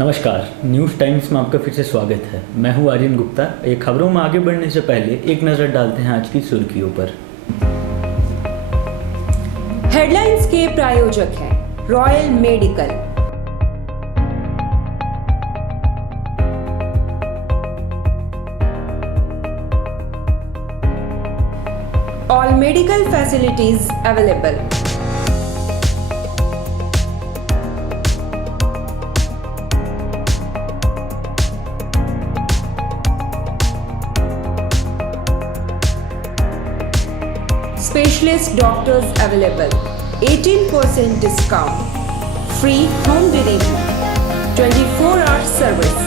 नमस्कार, news times में आपका फिर से स्वागत है। मैं हूं आर्यन गुप्ता। ये खबरों में आगे बढ़ने से पहले एक नज़र डालते हैं आज की सुर्खियों पर। हेडलाइंस के प्रायोजक हैं royal medical. All medical facilities available. Specialist doctors available. 18% discount. Free home delivery. 24-hour service.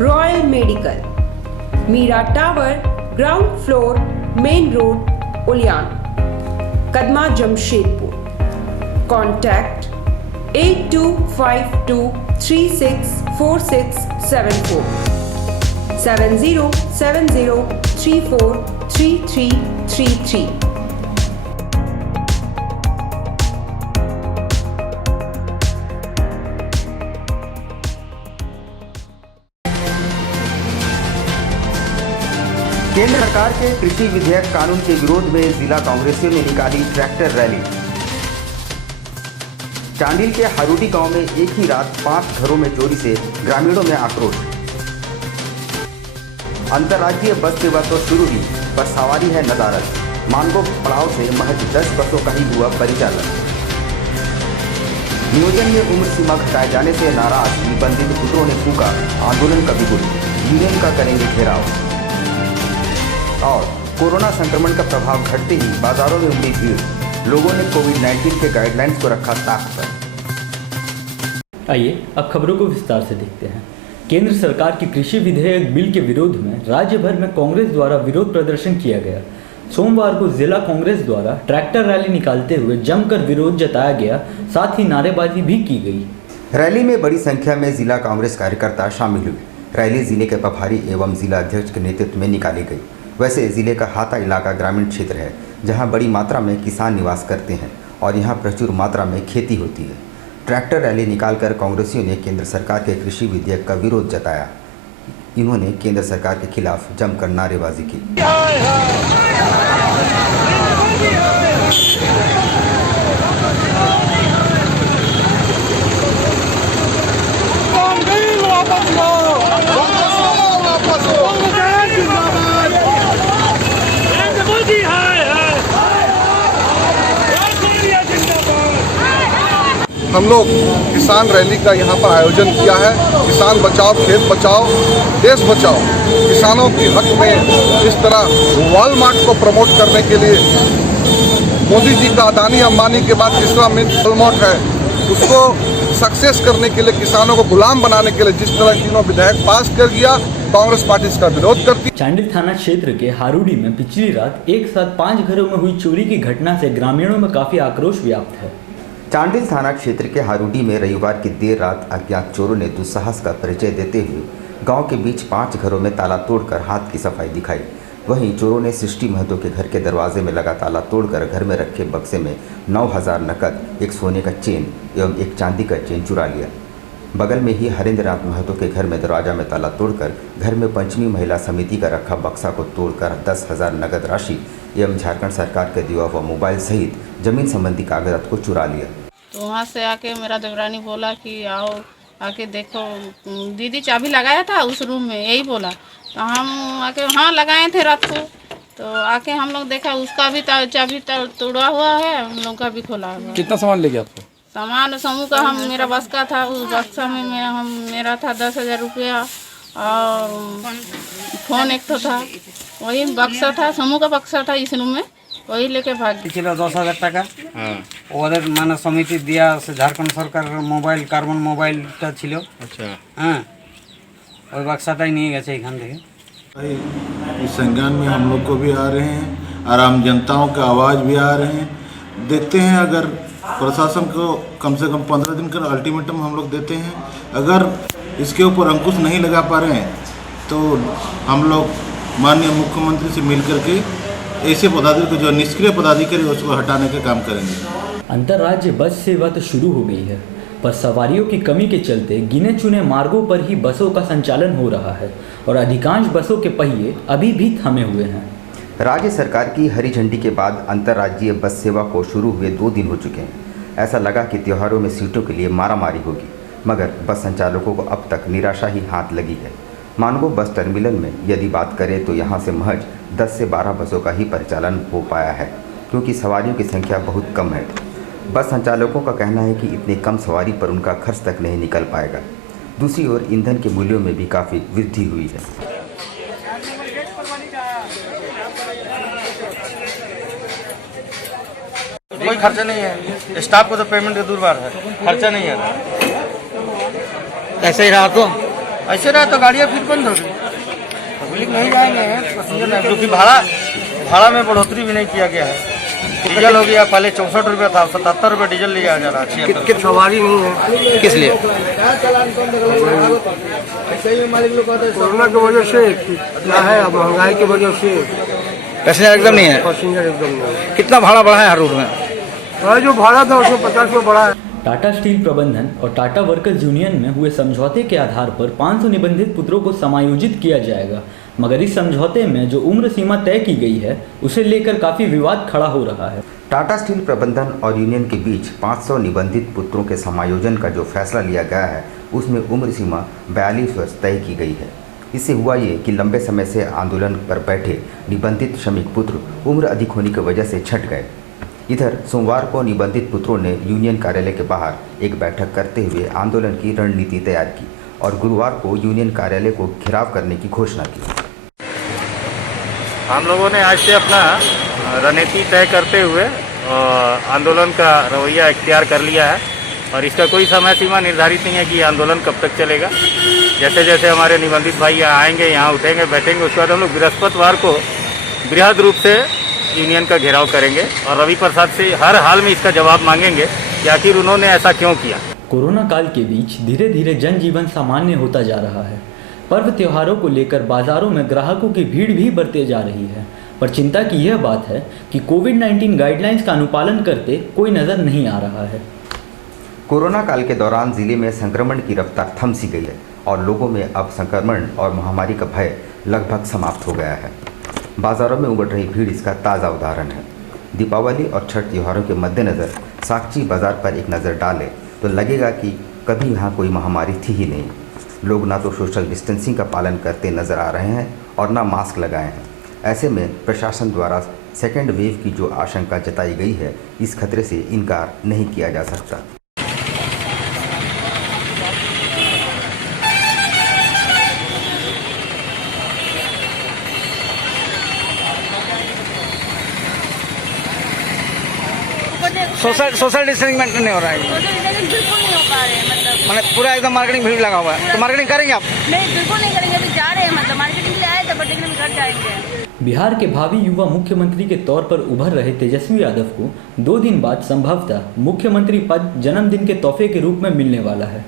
Royal medical, Meera tower, ground floor, main road, Uliyan, Kadma, Jamshedpur. Contact 8252364674 7070343333। केंद्र सरकार के कृषि विधेयक कानून के विरोध में जिला कांग्रेसियों ने निकाली ट्रैक्टर रैली। चांडिल के हारूडी गांव में एक ही रात 5 घरों में चोरी से ग्रामीणों में आक्रोश। अंतर्राज्यीय बस सेवा तो शुरू हुई, पर सवारी है नदारद। मानगो पड़ाव से महज 10 बसों का ही हुआ परिचालन। नियोजन में उम्र सीमा घटाए जाने से नाराज निबंधित पुत्रों ने फूका आंदोलन का बिगुल। यूनियन का करेंगे घेराव। और कोरोना संक्रमण का प्रभाव घटते ही बाजारों में उमड़ी भीड़। लोगों ने कोविड-19 के गाइडलाइंस को रखा ताक पर। आइए अब खबरों को विस्तार से देखते हैं। केंद्र सरकार की कृषि विधेयक बिल के विरोध में राज्य भर में कांग्रेस द्वारा विरोध प्रदर्शन किया गया। सोमवार को जिला कांग्रेस द्वारा ट्रैक्टर रैली निकालते हुए जमकर विरोध जताया गया, साथ ही नारेबाजी भी की गई। रैली में बड़ी संख्या में जिला कांग्रेस कार्यकर्ता शामिल हुए। रैली जिले के प्रभारी एवं जिला अध्यक्ष के नेतृत्व में निकाली गई। वैसे जिले का हाता इलाका ग्रामीण क्षेत्र है, जहां बड़ी मात्रा में किसान निवास करते हैं और यहां प्रचुर मात्रा में खेती होती है। ट्रैक्टर रैली निकालकर कांग्रेसियों ने केंद्र सरकार के कृषि विधेयक का विरोध जताया। इन्होंने केंद्र सरकार के खिलाफ जमकर नारेबाजी की। हम लोग किसान रैली का यहाँ पर आयोजन किया है। किसान बचाओ, खेत बचाओ, देश बचाओ। किसानों की हक में जिस तरह वॉलमार्ट को प्रमोट करने के लिए मोदी जी का अदानी अंबानी के बाद तीसरा वॉलमार्ट है, उसको सक्सेस करने के लिए, किसानों को गुलाम बनाने के लिए जिस तरह तीनों विधेयक पास कर दिया, कांग्रेस पार्टी इसका विरोध करती। चांडिल थाना क्षेत्र के हारूडी में पिछली रात एक साथ 5 घरों में हुई चोरी की घटना से ग्रामीणों में काफी आक्रोश व्याप्त है। चांडिल थाना क्षेत्र के हारूडी में रविवार की देर रात अज्ञात चोरों ने दुस्साहस का परिचय देते हुए गांव के बीच 5 घरों में ताला तोड़कर हाथ की सफाई दिखाई। वहीं चोरों ने सृष्टि महतो के घर के दरवाजे में लगा ताला तोड़कर घर में रखे बक्से में 9,000 नकद, एक सोने का चेन एवं एक चांदी का चेन चुरा लिया। बगल में ही हरेंद्रनाथ महतो के घर में दरवाजा में ताला तोड़कर घर में पंचमी महिला समिति का रखा बक्सा को तोड़कर 10,000 नकद राशि एवं झारखंड सरकार के दिया हुआ मोबाइल सहित जमीन संबंधी कागजात को चुरा लिया। तो वहाँ से आके मेरा देवरानी बोला कि आओ आके देखो, दीदी चाबी लगाया था उस रूम में, यही बोला। तो हम आके हाँ लगाए थे रात को, तो आके हम लोग देखा उसका भी चाबी तोड़ा हुआ है, हम लोग का भी खोला हुआ है। कितना सामान ले गया आपको? सामान समूह का हम मेरा बस का था, उस बक्सा में मेरा था 10,000 रुपया और फोन एक तो था, वही बक्सा था, समूह का बक्सा था इस रूम में, वही लेके भाग गए। 10,000 টাকা। ওদের মানে সমিতি দিয়া সে ঝাড়খণ্ড সরকারের মোবাইল কার্বন মোবাইলটা ছিল। अच्छा হ্যাঁ, ওই বাক্সাটাই নিয়ে গেছে এখান থেকে। भाई इस संज्ञान में हम लोग को भी आ रहे हैं और आम जनताओं का आवाज़ भी आ रहे हैं। देखते हैं अगर प्रशासन को कम से कम 15 दिन का अल्टीमेटम हम लोग देते हैं। अगर इसके ऊपर अंकुश नहीं लगा पा रहे हैं तो हम लोग माननीय मुख्यमंत्री से मिल करके ऐसे पदाधिकारी जो निष्क्रिय पदाधिकारी है उसको हटाने का काम करेंगे। अंतर्राज्य बस सेवा तो शुरू हो गई है, पर सवारियों की कमी के चलते गिने चुने मार्गों पर ही बसों का संचालन हो रहा है और अधिकांश बसों के पहिए अभी भी थमे हुए हैं। राज्य सरकार की हरी झंडी के बाद अंतर्राज्यीय बस सेवा को शुरू हुए 2 दिन हो चुके हैं। ऐसा लगा कि त्योहारों में सीटों के लिए मारामारी होगी, मगर बस संचालकों को अब तक निराशा ही हाथ लगी है। मानगो बस टर्मिनल में यदि बात करें तो यहाँ से महज 10 से 12 बसों का ही परिचालन हो पाया है, क्योंकि सवारियों की संख्या बहुत कम है। बस संचालकों का कहना है कि इतनी कम सवारी पर उनका खर्च तक नहीं निकल पाएगा। दूसरी ओर ईंधन के मूल्यों में भी काफ़ी वृद्धि हुई है। कोई खर्चा नहीं है, स्टाफ को तो पेमेंट का दुर्बार है, खर्चा नहीं है। ऐसे ही रहा तो ऐसे रहा तो गाड़ियाँ फिर बंद होगी, पब्लिक नहीं जाएंगे, पैसेंजर नहीं। क्योंकि भाड़ा में बढ़ोतरी भी नहीं किया गया है। डीजल हो गया, पहले 64 रुपये था, 77 रुपये डीजल लिया जा रहा है। कितनी सवारी नहीं है, किस लिए? कोरोना की वजह से क्या है, अब महंगाई की वजह से पैसेंजर एकदम नहीं है। पैसेंजर एकदम नहीं है। कितना भाड़ा बढ़ा है हर रूट में? जो भाड़ा था उसमें 50 रुपये बढ़ा है। टाटा स्टील प्रबंधन और टाटा वर्कर्स यूनियन में हुए समझौते के आधार पर 500 निबंधित पुत्रों को समायोजित किया जाएगा, मगर इस समझौते में जो उम्र सीमा तय की गई है उसे लेकर काफ़ी विवाद खड़ा हो रहा है। टाटा स्टील प्रबंधन और यूनियन के बीच 500 निबंधित पुत्रों के समायोजन का जो फैसला लिया गया है उसमें उम्र सीमा 42 वर्ष तय की गई है। इससे हुआ ये कि लंबे समय से आंदोलन पर बैठे निबंधित श्रमिक पुत्र उम्र अधिक होने की वजह से छट गए। इधर सोमवार को निबंधित पुत्रों ने यूनियन कार्यालय के बाहर एक बैठक करते हुए आंदोलन की रणनीति तैयार की और गुरुवार को यूनियन कार्यालय को घेराव करने की घोषणा की। हम लोगों ने आज से अपना रणनीति तय करते हुए आंदोलन का रवैया इख्तियार कर लिया है और इसका कोई समय सीमा निर्धारित नहीं है कि आंदोलन कब तक चलेगा। जैसे जैसे हमारे निबंधित भाई यहाँ आएंगे, यहाँ उठेंगे, बैठेंगे, उसके बाद हम लोग बृहस्पतिवार को बृहद रूप से यूनियन का घेराव करेंगे और रवि प्रसाद से हर हाल में इसका जवाब मांगेंगे कि आखिर उन्होंने ऐसा क्यों किया। कोरोना काल के बीच धीरे धीरे जनजीवन सामान्य होता जा रहा है। पर्व त्योहारों को लेकर बाजारों में ग्राहकों की भीड़ भी बढ़ते जा रही है, पर चिंता की यह बात है कि कोविड-19 गाइडलाइंस का अनुपालन करते कोई नज़र नहीं आ रहा है। कोरोना काल के दौरान जिले में संक्रमण की रफ्तार थम सी गई है और लोगों में अब संक्रमण और महामारी का भय लगभग समाप्त हो गया है। बाजारों में उमड़ रही भीड़ इसका ताज़ा उदाहरण है। दीपावली और छठ त्योहारों के मद्देनज़र साक्षी बाजार पर एक नज़र डालें तो लगेगा कि कभी यहाँ कोई महामारी थी ही नहीं। लोग ना तो सोशल डिस्टेंसिंग का पालन करते नज़र आ रहे हैं और ना मास्क लगाए हैं। ऐसे में प्रशासन द्वारा सेकेंड वेव की जो आशंका जताई गई है, इस खतरे से इनकार नहीं किया जा सकता। सोशल डिस्टेंसिंग मेंटेन नहीं हो रहा है। बिल्कुल नहीं हो पा रहे हैं, मतलब पूरा एकदम मार्केटिंग भीड़ लगा हुआ है। तो मार्केटिंग करेंगे आप? नहीं, बिल्कुल नहीं करेंगे। अभी जा रहे हैं, मतलब मार्केटिंग के लिए आए थे, बट लेकिन घर जाएंगे। बिहार के भावी युवा मुख्यमंत्री के तौर पर उभर रहे तेजस्वी यादव को 2 दिन बाद संभवतः मुख्यमंत्री पद जन्मदिन के तोहफे के रूप में मिलने वाला है।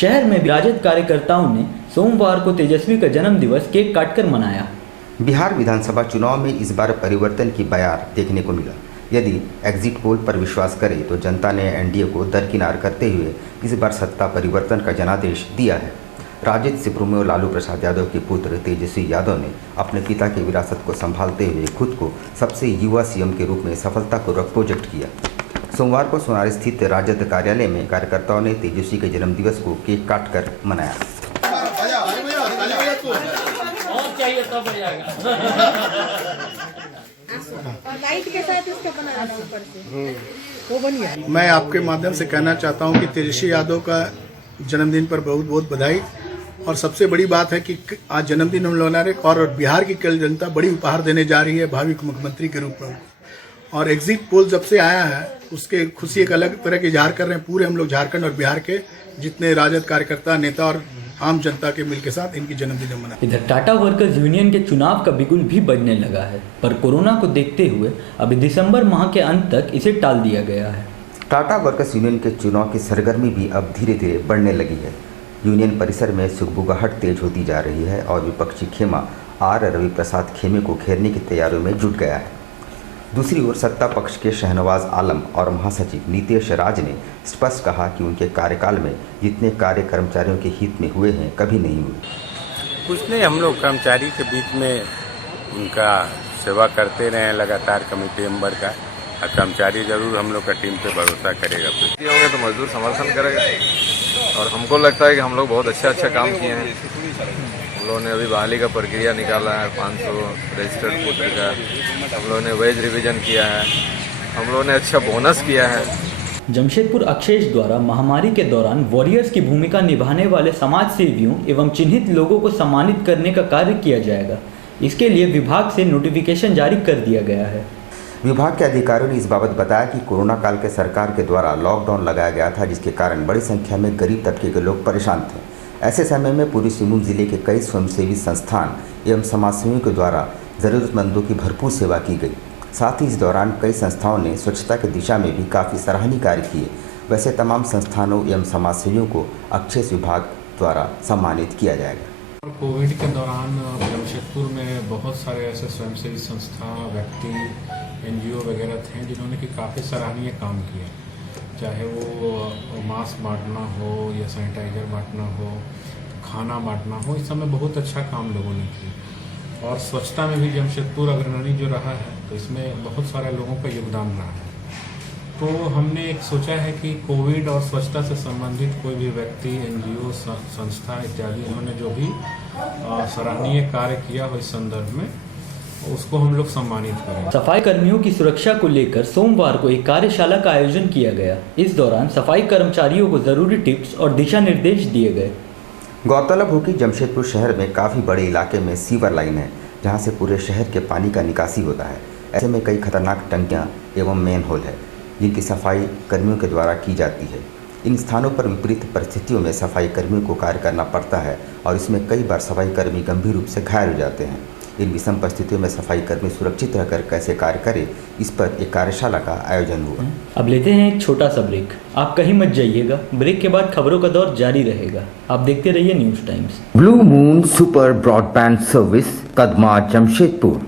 शहर में राजद कार्यकर्ताओं ने सोमवार को तेजस्वी का जन्मदिवस केक काटकर मनाया। बिहार विधानसभा चुनाव में इस बार परिवर्तन की बयार देखने को मिला। यदि एग्जिट पोल पर विश्वास करें तो जनता ने एनडीए को दरकिनार करते हुए इस बार सत्ता परिवर्तन का जनादेश दिया है। राजद सुप्रीमो लालू प्रसाद यादव के पुत्र तेजस्वी यादव ने अपने पिता की विरासत को संभालते हुए खुद को सबसे युवा सीएम के रूप में सफलतापूर्वक प्रोजेक्ट किया। सोमवार को सोनार स्थित राजद कार्यालय में कार्यकर्ताओं ने तेजस्वी के जन्मदिवस को केक काटकर मनाया। लाइट के साथ इसका बनाना ऊपर से वो बन गया। मैं आपके माध्यम से कहना चाहता हूं कि तेजस्वी यादव का जन्मदिन पर बहुत बहुत बधाई। और सबसे बड़ी बात है कि आज जन्मदिन हम मना रहे और बिहार की कल जनता बड़ी उपहार देने जा रही है भावी मुख्यमंत्री के रूप में। और एग्जिट पोल जब से आया है उसके खुशी एक अलग तरह की इजहार कर रहे हैं पूरे हम लोग झारखंड और बिहार के जितने राजद कार्यकर्ता नेता और आम जनता के मिल के साथ इनकी जन्मदिन मना। इधर टाटा वर्कर्स यूनियन के चुनाव का बिगुल भी बजने लगा है, पर कोरोना को देखते हुए अभी दिसंबर माह के अंत तक इसे टाल दिया गया है। टाटा वर्कर्स यूनियन के चुनाव की सरगर्मी भी अब धीरे धीरे बढ़ने लगी है। यूनियन परिसर में सुगबुगाहट तेज होती जा रही है और विपक्षी खेमा आर रवि प्रसाद खेमे को घेरने की तैयारियों में जुट गया है। दूसरी ओर सत्ता पक्ष के शहनवाज आलम और महासचिव नीतेश राज ने स्पष्ट कहा कि उनके कार्यकाल में जितने कार्य कर्मचारियों के हित में हुए हैं कभी नहीं हुए। कुछ नहीं, हम लोग कर्मचारी के बीच में उनका सेवा करते रहे लगातार कमेटी मेंबर का, और कर्मचारी जरूर हम लोग का टीम पे भरोसा करेगा। होंगे तो मजदूर समर्थन करेगा और हमको लगता है कि हम लोग बहुत अच्छा काम किए हैं। हम लोगों ने अभी बहाली का प्रक्रिया निकाला है, 500 रजिस्टर्ड पुत्र का, हम लोगों ने वेज रिवीजन किया है, हम लोगों ने अच्छा बोनस किया है। जमशेदपुर अक्षेश द्वारा महामारी के दौरान वॉरियर्स की भूमिका निभाने वाले समाज सेवियों एवं चिन्हित लोगों को सम्मानित करने का कार्य किया जाएगा। इसके लिए विभाग से नोटिफिकेशन जारी कर दिया गया है। विभाग के अधिकारियों ने इस बाबत बताया कि कोरोना काल के सरकार के द्वारा लॉकडाउन लगाया गया था, जिसके कारण बड़ी संख्या में गरीब तबके के लोग परेशान थे। ऐसे समय में पूर्वी सिंहभूम जिले के कई स्वयंसेवी संस्थान एवं समाजसेवियों के द्वारा ज़रूरतमंदों की भरपूर सेवा की गई। साथ ही इस दौरान कई संस्थाओं ने स्वच्छता की दिशा में भी काफ़ी सराहनीय कार्य किए। वैसे तमाम संस्थानों एवं समाजसेवियों को अक्षेश विभाग द्वारा सम्मानित किया जाएगा। कोविड के दौरान जमशेदपुर में बहुत सारे ऐसे स्वयंसेवी संस्था, व्यक्ति, NGO वगैरह थे जिन्होंने कि काफ़ी सराहनीय काम किए, चाहे वो मास्क बांटना हो या सैनिटाइजर बांटना हो, खाना बांटना हो, इस समय बहुत अच्छा काम लोगों ने किया। और स्वच्छता में भी जमशेदपुर अग्रणी जो रहा है, तो इसमें बहुत सारे लोगों का योगदान रहा है। तो हमने एक सोचा है कि कोविड और स्वच्छता से संबंधित कोई भी व्यक्ति, NGO, संस्था इत्यादि इन्होंने जो भी सराहनीय कार्य किया हो इस संदर्भ में, उसको हम लोग सम्मानित करें। सफाई कर्मियों की सुरक्षा को लेकर सोमवार को एक कार्यशाला का आयोजन किया गया। इस दौरान सफाई कर्मचारियों को जरूरी टिप्स और दिशा निर्देश दिए गए। गौरतलब हो कि जमशेदपुर शहर में काफ़ी बड़े इलाके में सीवर लाइन है, जहां से पूरे शहर के पानी का निकासी होता है। ऐसे में कई खतरनाक टंकियां एवं मेन होल है, जिनकी सफाई कर्मियों के द्वारा की जाती है। इन स्थानों पर विपरीत परिस्थितियों में सफाई कर्मियों को कार्य करना पड़ता है और इसमें कई बार सफाई कर्मी गंभीर रूप से घायल हो जाते हैं। इन विषम परिस्थितियों में सफाई कर्मी सुरक्षित रहकर कैसे कार्य करें, इस पर एक कार्यशाला का आयोजन हुआ। अब लेते हैं एक छोटा सा ब्रेक। आप कहीं मत जाइएगा, ब्रेक के बाद खबरों का दौर जारी रहेगा। आप देखते रहिए news times. Blue moon super broadband service, Kadma, Jamshedpur.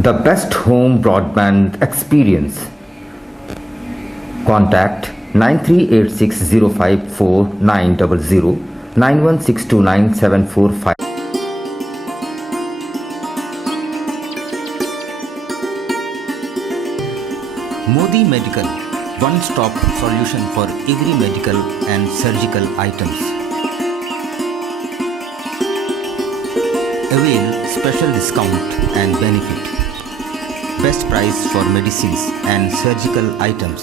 The best home broadband experience. Contact 9386054900 91629745। Modi Medical, one-stop solution for every medical and surgical items. Avail special discount and benefit. Best price for medicines and surgical items.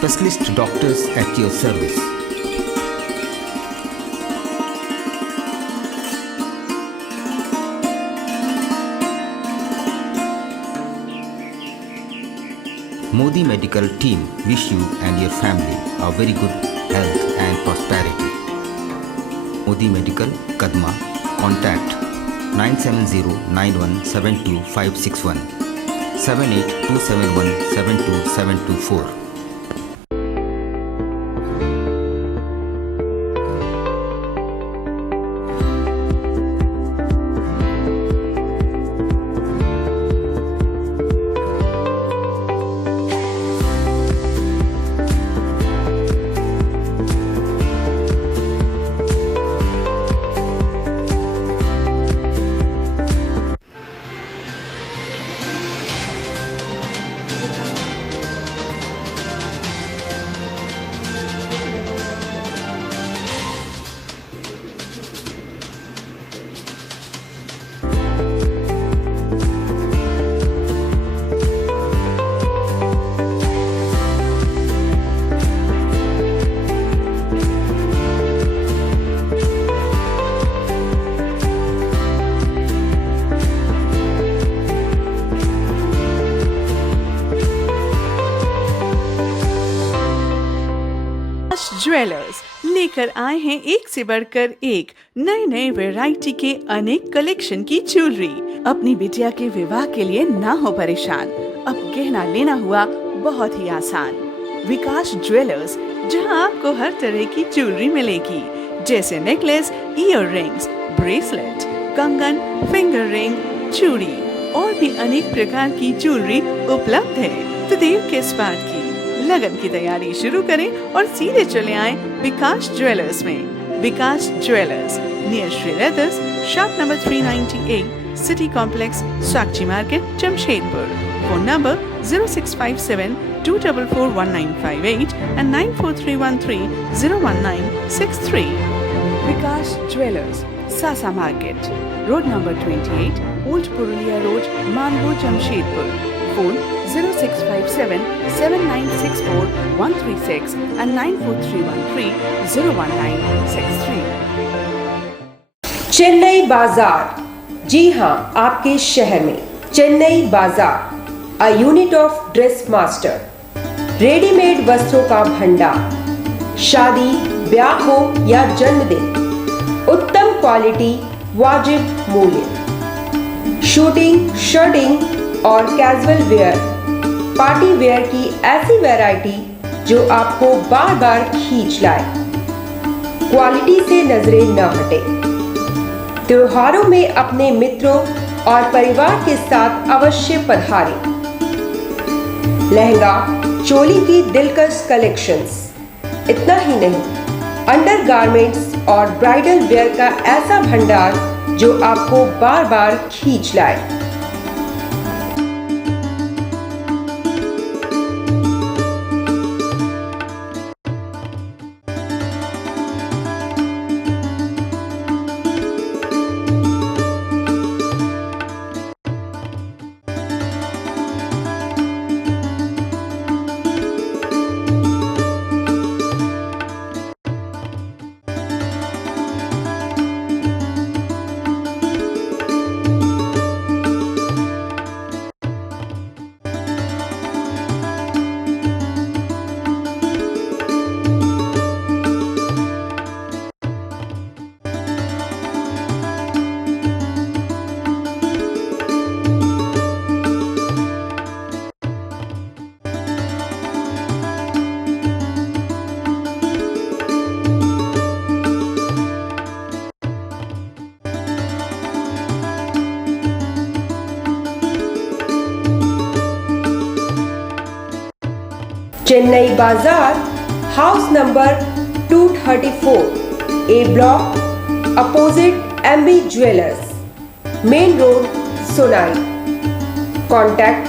Specialist doctors at your service. Modi Medical team wish you and your family a very good health and prosperity. Modi Medical, Kadma. Contact 9709172561 7827172724. लेकर आए हैं एक से बढ़कर एक नए नए variety के अनेक कलेक्शन की ज्वेलरी। अपनी बिटिया के विवाह के लिए ना हो परेशान, अब गहना लेना हुआ बहुत ही आसान। विकास ज्वेलर्स, जहां आपको हर तरह की ज्वेलरी मिलेगी, जैसे नेकलेस, ईयर रिंग्स, ब्रेसलेट, कंगन, फिंगर रिंग, चूड़ी और भी अनेक प्रकार की ज्वेलरी उपलब्ध है। तो देर किस बात की, लगन की तैयारी शुरू करें और सीधे चले आए विकास ज्वेलर्स में। Vikas Jewellers near Shri Leathers, shop number 398, City Complex, Sakchi Market, Jamshedpur. Phone number 0657-244-1958 and 94313-01963। Vikas Jewellers, सासा Market, Road number 28, Old Purulia Road, Mango, Jamshedpur. Phone 0657-7964-136 and 94313-01963। Chennai Bazaar, जी हाँ, आपके शहर में Chennai Bazaar, a unit of Dress Master, readymade वस्त्रों का भंडार। शादी, ब्याह हो या जन्मदिन, उत्तम क्वालिटी, वाजिब मूल्य। शूटिंग, शर्टिंग और कैजुअल वेयर, पार्टी वेयर की ऐसी वैरायटी जो आपको बार बार खींच लाए, क्वालिटी से नजरें न हटे। त्योहारों में अपने मित्रों और परिवार के साथ अवश्य पधारें। लहंगा, चोली की दिलकश कलेक्शंस। इतना ही नहीं, अंडरगारमेंट्स और ब्राइडल वेयर का ऐसा भंडार जो आपको बार बार खींच लाए। Chennai Bazaar, house number 234, A block, opposite MB Jewellers, main road, Sonai. Contact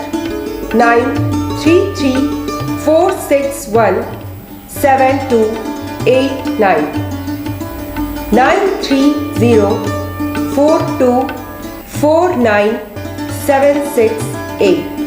9334617289, 93042497768।